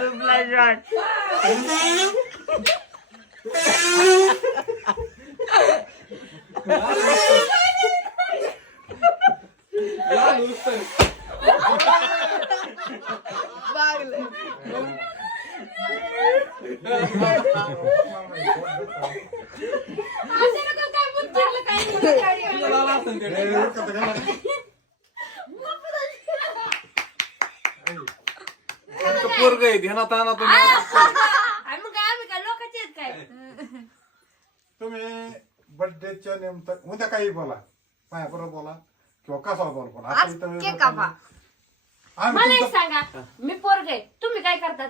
Dừng lại rồi. पोरग आहे ध्यानात आणा तुम्ही आणि मग काय आम्ही काय लोकांचे आहेत काय? तुम्ही बर्थडेच्या नेमत उद्या काही बोला. माझ्या बरोबर बोला. किंवा कसा बोला पण आता आज इथं केक कापा. आम्ही मला एक तुमचं- सांगा मी पोरग आहे. तुम्ही काय करतात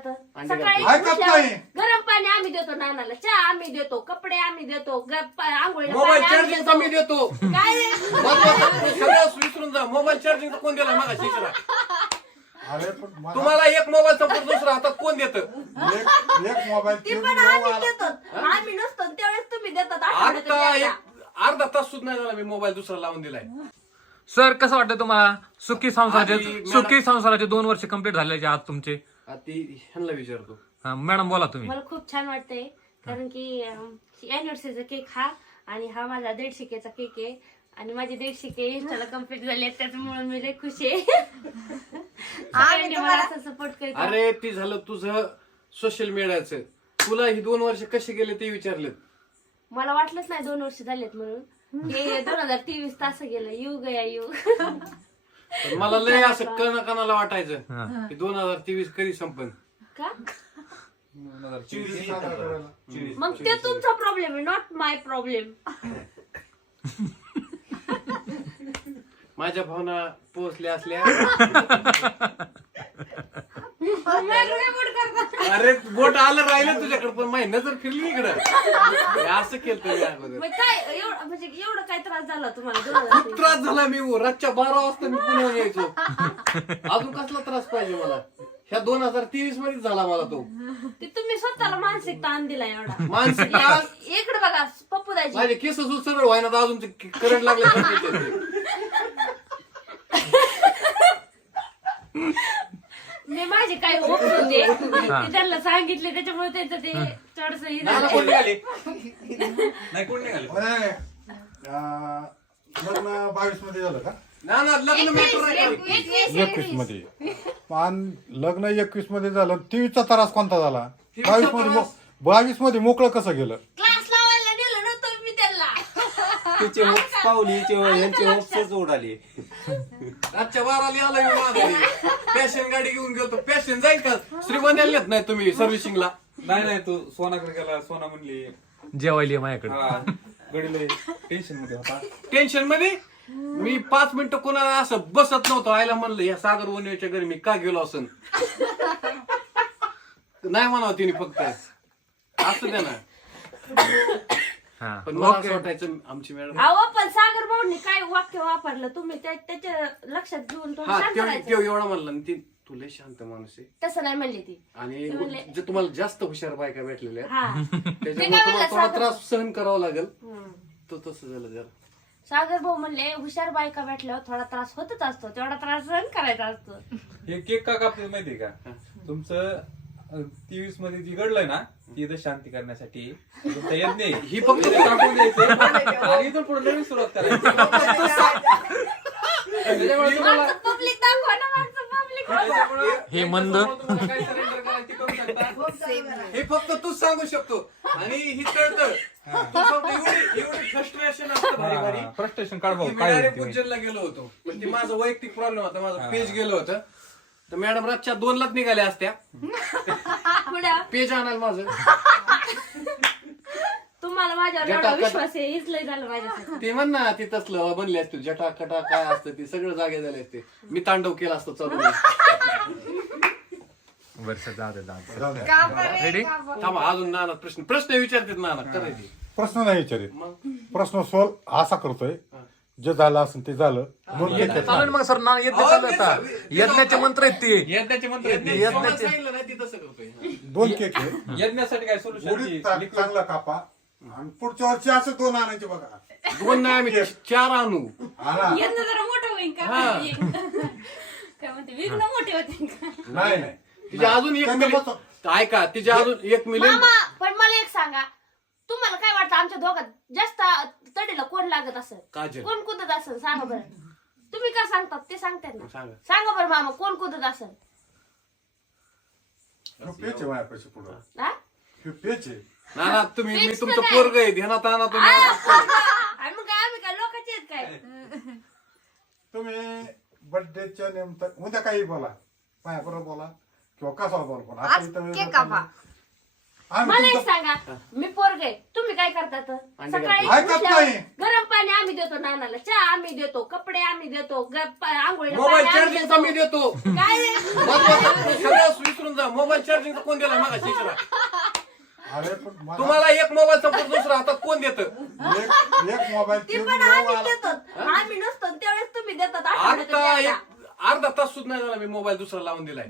सकाळी उठल्यावर नाही. गरम पाणी आम्ही देतो नानाला. चहा आम्ही देतो कपडे आम्ही देतो ग- प- आंघोळीला मोबाईल पाणी आम्ही चार्जिंगचा मी देतो. देतो काय रे? महत्वाचं सगळं विसरून जा. मोबाईल चार्जिंग कोण दिला मग शिकला अरे पण मला- तुम्हाला एक मोबाईल संपूर्ण दुसरा हातात कोण देतं? एक एक मोबाईल ती घेऊन पण येऊ आम्ही आला. देतो आम्ही नसतो त्यावेळेस तुम्ही देतात आठवड्यातून आता एकदा. एक अर्धा तास सुद्धा नाही झाला मी मोबाईल दुसरा लावून दिलाय. सर कसं वाटतं तुम्हाला? सुखी संसाराचे मॅडम- सुखी संसाराचे दोन वर्ष कंप्लीट झालेचे आज तुमचे. आता ती ह्यांना विचारतो. हा, मॅडम बोला तुम्ही. मला खूप छान वाटतंय कारण की अॅनिव्हर्सरीचा केक हा आणि हा माझा दीडशे केचा केक आहे. आणि माझे दीडशे के इंस्टाला कंप्लीट झाले त्याच्यामुळे मी लय खुश आहे. सगळ्यांनी मला असं सपोर्ट करत अरे ती झालं तुझं सोशल मीडियाचं तुला ही दोन वर्ष कसे गेले ते विचारलं मला वाटलंच नाही दोन वर्ष झालेत म्हणून. हे दोन हजार तेवीस तास गेलं. यू गया यू पण मला लय असं कण कणाला. वाटायचं. की दोन हजार तेवीस कधी संपन? का. मग ते तुमचा प्रॉब्लेम आहे नॉट माय प्रॉब्लेम माझ्या भावना पोहोचल्या असल्या. अरे बोट आलं राहिलं तुझ्याकडे पण माही नजर फिरली इकडं. हे असं केलं अगोदर. मग काय एवढं म्हणजे एवढं काय त्रास झाला तुम्हाला दोन खूप त्रास झाला मी. रातच्या बारा वाजता मी पुण्याहून यायचो. अजून कसला त्रास पाहिजे मला? ह्या दोन हजार तेवीस मध्येच झाला मला तो. ते तुम्ही स्वतःला मानसिक ताण दिला एवढा. मानसिक त्रास इकडे बघा पप्पू दाजी. माझे केस सुद्धा सरळ व्हायना तर अजून करंट लागले मी माझे काही होते ते त्यांना सांगितले त्याच्यामुळे त्यांचं ते थोडस कोण निघाले? नाही कोण निघाले? नाही, अं, लग्न बावीसमध्ये झालं का? ना ना लग्न मॅटर एकवीसमध्ये आणि लग्न एकवीसमध्ये झालं. तेवीसचा त्रास कोणता झाला? बावीसमध्ये मो- बावीसमध्ये मोकळं कसं गेलं? तिचे होप्स पाहुली यांचे होप्सच उडाले. रातच्या बाराला आला मी माघारी पॅशन गाडी घेऊन गेलो पॅशन जाईल का? श्रीगोंद्याला नेत नाही तुम्ही सर्व्हिसिंगला नाही नाही तू सोनाकडे गेला सोना म्हणली जेवायली माझ्याकडे. हा गडीले टेन्शनमध्ये होता. टेन्शनमध्ये? मी पाच मिनिटं कोणाला असं बसत नव्हतो. आयला म्हणलं या सागर वनवेच्या घरी मी का गेलो असन? नाही म्हणावं तिने फक्त. असं द्या ना. हा. पण मला असं वाटायचं आमची मॅडम अहो पण सागर भाऊनी काय वाक्य वापरलं? तुम्ही त्या- त्याच्या लक्षात घेऊन थोडं हा शांत राहायचं. एवढा म्हणला ती तुला शांत माणूस आहे. तसं नाही म्हणली ती. आणि ते म्हणले- जे तुम्हाला जास्त हुशार बायका भेटलेल्या आहेत, हा. त्याच्यामुळे काय तुम्हाला म्हणलं थोडा सागर? त्रास सहन करावा लागेल. हम्म. तो तसं झालं जरा. सागर भाऊ म्हणले हुशार बायका भेटल्यावर थोडा त्रास होतच असतो. तेवढा त्रास सहन करायचा असतो. हे केक का कापते माहितीये का? तुमचं तेवीसमध्ये जी घडलंय ना ती इथं शांती करण्यासाठी तुमचा यज्ञ आहे. ही फक्त इथं टाकून द्यायचं आणि इथून पुढे नवीन सुरुवात करायची. त्याच्यामुळे तुम्हाला पब्लिक दाखवा ना माणसं पब्लिक त्याच्यामुळे- हे मंद. त्याच्यामुळे तुम्हाला काय surrender करायचं ते करू शकता. हे फक्त तूच सांगू शकतो. आणि ही. तळतळ तू फक्त एवढी एवढी फ्रस्ट्रेशन असतं भारी भारी. फ्रस्ट्रेशन काढ की भाऊ मी काय डायरेक्ट होती उज्जैनला गेलो होतो. पण ते माझा वैयक्तिक प्रॉब्लेम होता. माझं हा. पेज गेलो होतं. तर मॅडम रातच्या दोन लाख निघाल्या असत्या. पुढं पेज आणायला माझं. तुम्हाला माझ्यावर एवढा विश्वास आहे हीच लय झालं माझ्यासाठी. ते म्हण ना ते तसलं बनले असते जटा कटा काय असतं ते सगळं जागे झाले असते. मी तांडव केला असतो चालू. वर्ष जाऊ दे दे. थांबा अजून नाना प्रश्न प्रश्न विचारतात नाना करायची प्रश्न नाही विचारित. मग? प्रश्न सॉल्व असा करतोय जे झालं असेल ते झालं. दोन केक आहेत चालेल. ना. मग सर ना यज्ञ चालू आता. यज्ञाचे मंत्र आहेत ते. यज्ञाचे मंत्र आहेत ते. यज्ञाची- तुम्हाला सांगितलं नाही ती तसं करतोय दोन केक आहे यज्ञासाठी काय उडीद सोल्युशन चा- चांगला कापा. आणि पुढच्या वर्षी असं दोन आणायचे बघा. दोन नाही आम्ही चार आणू. आणा यंदा जरा मोठं होईल हा. का काय म्हणते? विघ्न मोठे होते का? नाही नाही. तिचे अजून एक मिलियन बसव. ऐका तिचे अजून एक मिलियन मामा पण मला एक सांगा. तुम्हाला काय वाटतं? आमच्या दोघात जास्त तडीला कोण लागत असेल? काजल. कोण कुदत असेल? सांगा बरं. तुम्ही का सांगतात ते सांगतात ना. सांगा. सांगा बरं मामा कोण कुदत असेल? ह्यो पेच आहे माझ्यापाशी पुढं. हा? ह्यो पेच आहे. ना ना तुम्ही मी तुमचं पोरग आहे ध्यानात आणा तुम्ही. आणि मग काय आम्ही काय लोकांचे आहेत काय? तुम्ही बर्थडेच्या निमित्त उद्या काही बोला. माझ्याबरोबर बोला. किंवा कसा बोला पण. वेळ नका. आम्ही मला एक तुमचं- सांगा मी पोरगे तुम्ही काय करतात अंडे सकाळी घालतो. ऐकत उठल्यावर नाही. गरम पाणी आम्ही देतो नानाला. चहा आम्ही देतो कपडे आम्ही देतो ग- प- आंघोळीला मोबाईल पाणी आम्ही चार्जिंगचा मी देतो. देतो काय रे? महत्वाचं सगळ्यात विसरून जा. मोबाईल चार्जिंगचा कोण दिला मागा शिकला अरे पण मला- तुम्हाला एक मोबाईल संपत दुसरा हातात कोण देत? एक एक मोबाईल ते ते पण नऊ आम्ही. देतो आम्ही नसतो त्यावेळेस तुम्ही देतात. आठवड्यातून आता एकदा. एक अर्धा तास सुद्धा नाही झाला मी मोबाईल दुसरा लावून दिलाय.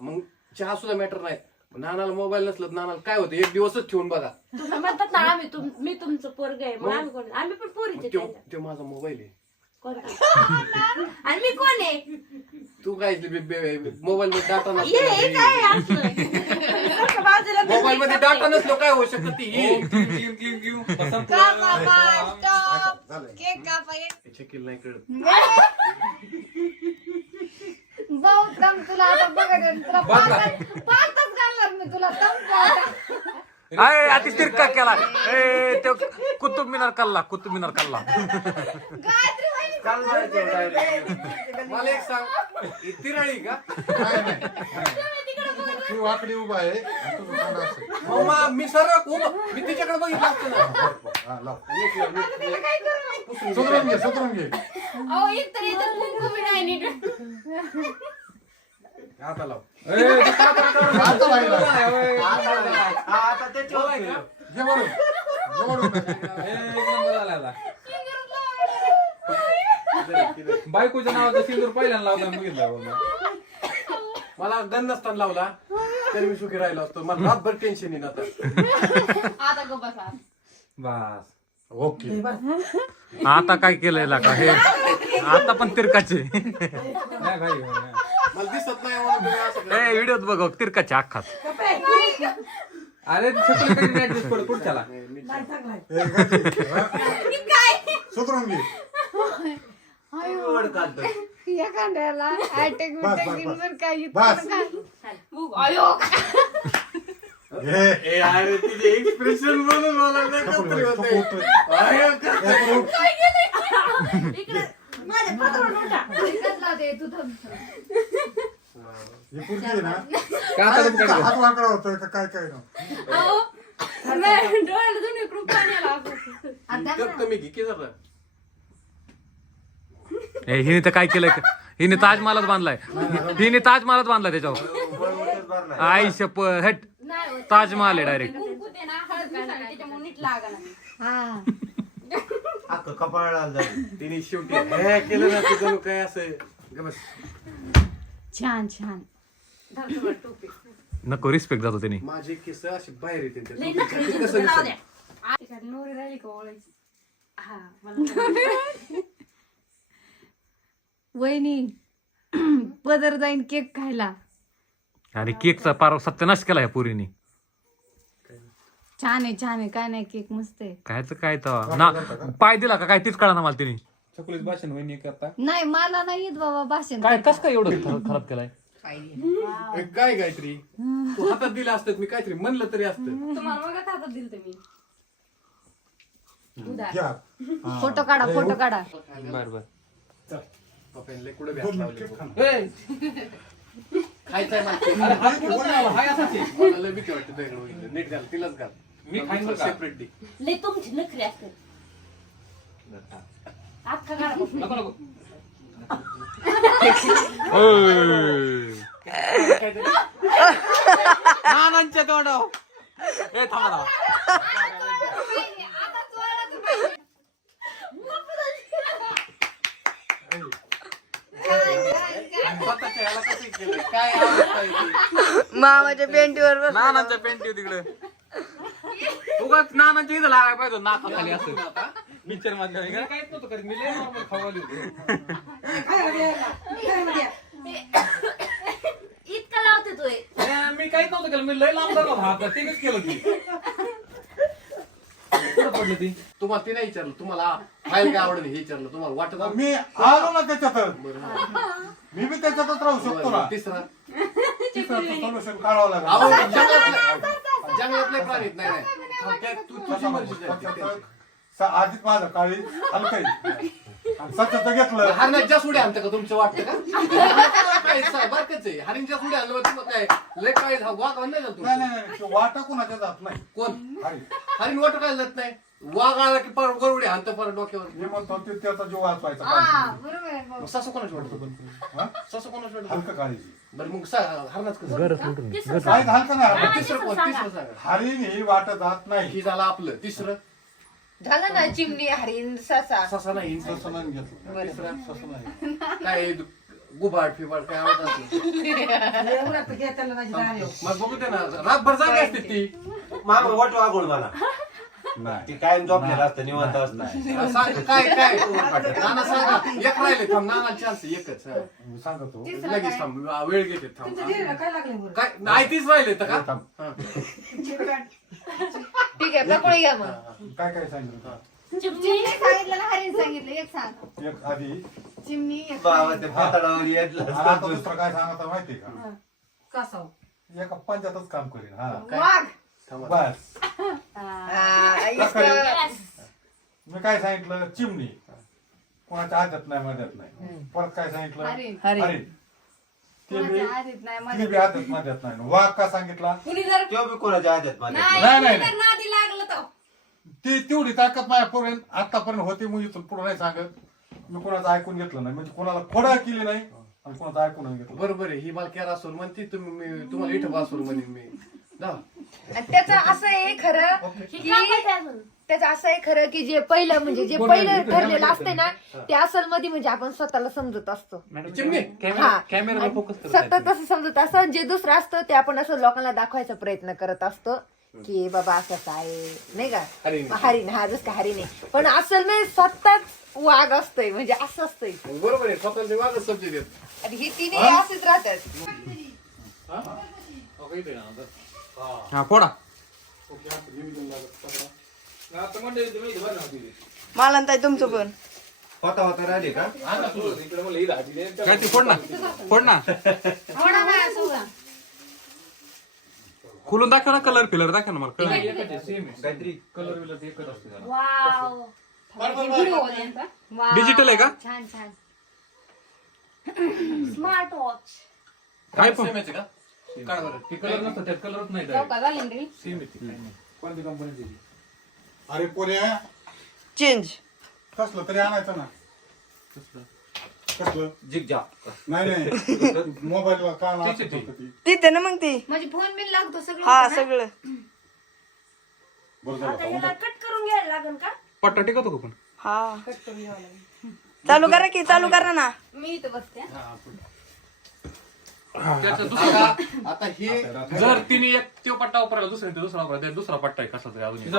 मग चहा सुद्धा मॅटर नाही. नानाला मोबाईल नसलं तर नानाला काय होतं? एक दिवसच ठेवून बघा. तुम्ही म्हणतात ना आम्ही तुम मी तुमचं पोरग आहे मग आम्ही कोण? आम्ही पण पोरीचे तो. तो माझा मोबाईल आहे. आणि मी कोण आहे? तू काय मोबाईल मध्ये डाटा ये हे नसतो काय असलं? बाजूला मी मोबाईल मध्ये डाटा नसलो काय होऊ शकत? ती ही. केक कापाय शकील नाही कळत. भाऊ तुला आता बघा तुला पाच पाचच मी तुला अय अति तिरका केला. ए तो कुतुब मिनार कल्ला कुतुब मिनार कल्ला गायत्री मला एक सांग ही तिराळी का? नाही, नाही. ती वाकडी उभा आहे आणि मी सरळ उभं मी तिच्याकडे बघितलं असतं ना. हा, लाव. काय करू मी सुधरून घे सुधरून घे. अहो एक तर इथं कुंकुमी नाही नीट. आता लाव. बायकोच्या नावाचा सिंदूर पहिल्यांदा लावताना बघितलं बाबा. मला गन नसताना लावला. तरी मी सुखी राहिलो असतो. मला रातभर टेन्शन येईन आता. आता गो बसा. बस. ओके. आता काय केलंय का हे आता पण तिरकाचे नाही भाई भाई. मला दिसत नाही म्हणून तुम्ही असं करा. ए व्हिडिओत बघ तिरकाचे अख्खात अरे छत्री कधी ऍडजस्ट करू पुढच्याला ए, गाठी. हा? सुधरून घे या कांद्याला अटॅक बस, बिटॅक बस, येऊन बस. बरं काय बस. अयो घे ए अरे तिचे एक्सप्रेशन म्हणून मला नाही होतंय. उठ. इकडे ही पुरगी आहे ना? का काय तर तिचा हात वाकडा होतोय का काय काय ना अहो नाही, डोळ्याला दोन्ही इकडून पाणी आलं अगं. आता तर तुम्ही घे की जरा ए हिने तर काय केलंय? हिने ताजमहालच बांधलाय. हिने ताजमहालच बांधलाय त्याच्यावर. आई शप हट. नाही होत. ताजमहाल आहे डायरेक्ट कुंकू ते ना हळद घालणार, त्याच्यामुळे नीट लागणार. हा. तिने शेवटी हे केलं ना तुझं काय असं ग बस. छान छान टोपी. नको रिस्पेक्ट जातो त्याने माझे केस असे बाहेर येते लई टोपीच्या. नखरे ते कसं राहू दिसेल? द्या. आ, एखादी नवरी राहिली का ओळायची हा मला वहिनी पदर जाईन केक खायला आणि केकचा पार सत्यानाश केला ह्या पुरीने छान आहे छान आहे. काय नाही केक मस्त आहे. कायच काय तर. ना पाय दिला का? काय तीच कळा ना मला तिने. चकुलीच भाषण वहिनी करता. नाही मला नाही येत बाबा भाषण. काय कस काय एवढं खराब खराब केलाय? ए, काय गायत्री? तू हातात दिलं असतं मी काहीतरी म्हणलं तरी असतं. तुम्हाला मग हातात दिलं तुम्ही. घ्या. फोटो काढा फोटो काढा. बर बर. चल. पप्पाने लय कुठं भ्यास लावली. खायचंय. अरे कुठं असाच आहे. मला लय भीती वाटते तुझ्याकडे बघितलं. नीट घाल तिलाच घाल. मी खाईन बरं का? सेपरेट दे लई तुमची नखरे असते. अख्खा बघ. नको नको. नानांच्या तोंडाव ए थांबा थांबा. स्वतःच्या याला कसं केलं? काय अवस्था आहे ती? मामाच्या पेंटीवर नानांच्या पेंटी तिकडे. उगाच नानांच्या इथं लागाय पाहिजे नाकाखाली असं. पिक्चर मधल्या मी काहीच नव्हतं करीत मी लय नॉर्मल होती. इतकं लावते तू हे. मी काहीच नव्हतं केलं मी लय लांब धरला होता हात तिनेच केलं ती. कुठं पडली ती? तुम्हाला ते नाही विचारलं तुम्हाला फाईल काय आवडेल हे विचारलं तुम्हाला वाटत मी आलो ना त्याच्यातच. मी बी त्याच्यातच राहू शकतो ना. तिसरा? सोल्युशन काढावं अहो, लागेल जंगलातले जंगलातले प्राणीत नाही नाही. थांब, त्या- तू तुझी मर्जी जाय. स- आधीच माझं काळी हलकं आहे. आणि सत्याचं घेतलं हरण्याच्या सुड्या आणतं का तुमचं वाटतं का? काय सा- बारकंच आहे. हरिणच्या सुड्या आणलं तुम्ही काय? लय काय वाघ नाही जात नाही तुमचं? नाही नाही ते वाटा कोणाच्या जात नाही. कोण? अरे हरिण वाट काय जात नाही? वाघ आला की पर गरुडे आणतं पर डोक्यावर. मी म्हणतो ते त्याचा जीव वाचवायचा हा काळजी. बरोबर आहे मग भाऊ. सासू कोणाच वाटतो हा? सासू कोणाच वाटतो? हलकं काळजी. बरं मग सा- हरणाच कसं? तिसरं काय हलकं नाही. तिसरं कोण? तिसरं सांगा. हरिण ही वाट जात नाही. ही झालं आपलं. तिसरं? झालं ना चिमणी हरिण ससा. ससा नाही नाही घेतलं. तिसरं तसं नाही. काय गुबाड फिबाड काय आवडत असेल मग बघू दे ना रातभर जागे असते ती. माग वाट वागोळ मला. नाही. ती कायम झोपलेलं असतं निवांत असतं. सांग काय काय नाना सांगा एक राहिले थांब नाना चान्स एकच हा. सांगतो. लगेच थांब वेळ घेते थांब काय नाही तीच राहिले तर का? थांब. हा. ठीक आहे पकोडी घ्या मग. काय काय सांगितलं चिमणी सांगितलं ना हरिण सांगितलं. एक सांग. एक आधी. चिमणी एक बाबा ते पातळावर येतलं आणि आता दुसरं काय सांगता माहिती का? कसा एका पंचायतच काम करीन हा. वाघ. बस. मी काय सांगितलं? चिमणी. कोणाच्या आदत नाही मध्यात नाही. परत काय सांगितलं? हरिण. हरिण. ते बी कोणाच्या आधीत नाही ते मध्ये बी आदत मध्यात नाही. वाघ का सांगितला? बी कोणाच्या आदत नाही नाही. नाही. ती तेवढी ताकद माझ्यापर्यंत आतापर्यंत होती म्हणजे इथून पुढे नाही सांगत. मी कोणाचं ऐकून घेतलं नाही. म्हणजे कोणाला खोडा केली नाही आणि कोणाचं ऐकून घेतलं बरोबर आहे. ही मला केरा असून म्हणते तुम्ही मी तुम्हाला इथं बसून म्हणेन मी. जा. आणि त्याचं असं आहे खरं की. त्याचं असं आहे खरं की जे पहिलं म्हणजे जे पहिलं ठरलेलं असते ना ते असलमध्ये म्हणजे आपण स्वतःला समजत असतो. हा. सतत असं समजत असं जे दुसरं असतं ते आपण असं लोकांना दाखवायचा प्रयत्न करत असतो की बाबा असं आहे नाही का? हरिण. हा जस का हरिण पण असल नाही स्वतःच वाघ असतोय म्हणजे असं असतंय. बरोबर आहे स्वतःचे देत आणि हे तिने असेच राहतात. हा. फोडा. मला ताई तुमचं पण. होता होता राहिले का? काय ते फोड ना. फोड ना. खोलून दाखव ना कलर फिलर दाखव ना मला कळलं? काहीतरी वाव. डिजिटल आहे का? छान छान. स्मार्ट वॉच काय पण. सेम आहे का? काढ बरं ते कलर नसतं त्यात कलरच नाही कोणती कंपनीची अरे पोऱ्या चेंज कसलं तरी आणायचं ना. कसलं? जिगजा नाही नाही. मोबाईल का ना ठीक आहे, ठीक. तिथे ना मग ती. म्हणजे फोन बिल लागतो सगळं. हा होतं ना? सगळं. बरं झालं आता का? ह्याला कट करून घ्यायला लागेल का? पट्टा टिकवतो का पण? हा. चालू करा की चालू करा ना. मी इथं बसते त्याचं दुसरं? आता हे जर तिने एक तो पट्टा वापरला दुसऱ्या दुसरा वापरला दुसरा पट्टा आहे कसा तरी अजून चल,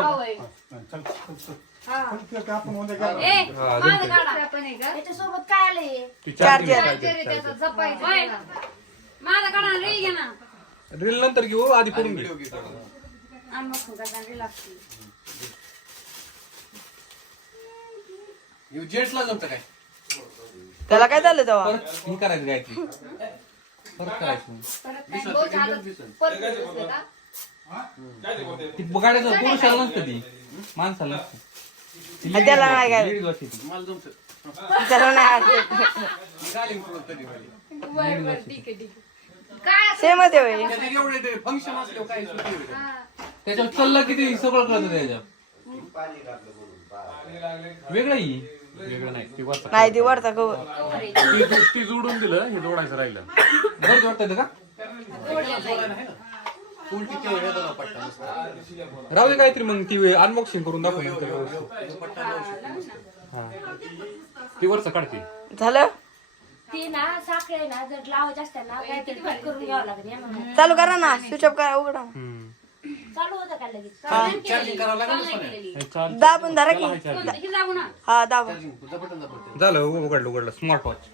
चल, चल. पण ते काय आपण उद्या गेलो. ए माझं काढा. आपण आहे का? याच्यासोबत काय आलंय ती चार्जर चार्जर आहे त्याचा जपायचं होय. त्याला. माझा काढा रील घे ना. रील नंतर घेऊ आधी पडून घे. अनबॉक्सिंग करताना रील लागते जेंट्सला जमतं काय? त्याला काय झालं तेव्हा? परत ही करायची गायत्री परत करायचं परत काय रोज आता परत बसते का? ती गाड्याचं पुरुषाला नसतं ती. माणसाला नसतं. ती आणि त्याला नाही काय ladies वाटते ती. मला जमतं. त्याला नाही आवडत. मी घालीन कुठं तरी बाई. बरं बरं ठीक आहे ठीक आहे. काय सेमच आहे होय. त्याचे एवढे फंक्शन असल्यावर काही सुट्टी होईल. त्याच्यावर चाललं किती सगळं कळतं त्याच्यावर वेगळं ही वेगळं नाही ती वरचा नाही ती वरता कवर. ती जो- ती जोडून दिलं हे जोडायचं राहिलं. बरं का उलटी केवळ हे जरा पट्टा नसतो. राहू दे काहीतरी मग ती अनबॉक्सिंग करून दाखव नंतर हा. ती वरचं काढते झालं? ते ना आहे ना जर लावायचे ना काहीतरी कट करून घ्यावं लागेल या ना. चालू करा ना स्विच ऑफ करा उघडा. चालू का लगेच. चार्जिंग करावं लागेल ना सोन्या. हे चाल- दाबून धरा की. हे ना हा चार्जिंग. झालं उघडलं उघडलं. स्मार्ट वॉच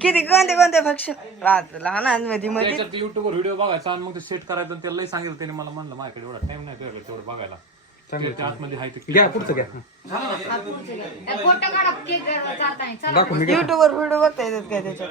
किती कोणते कोणते पक्ष राहत लहानांमध्ये मध्ये त्याच्यात युट्यूबवर व्हिडिओ बघायचा आणि मग ते सेट करायचं आणि त्याला सांगितलं त्याने मला म्हणलं माझ्याकडे एवढा टाइम नाही तुझ्याकडे तेवढं बघायला. ते आतमध्ये आहे ते घ्या पुढचं घ्या. फोटो काढा केक जाताना युट्यूबवर व्हिडिओ बघता येतात काय त्याच्यात?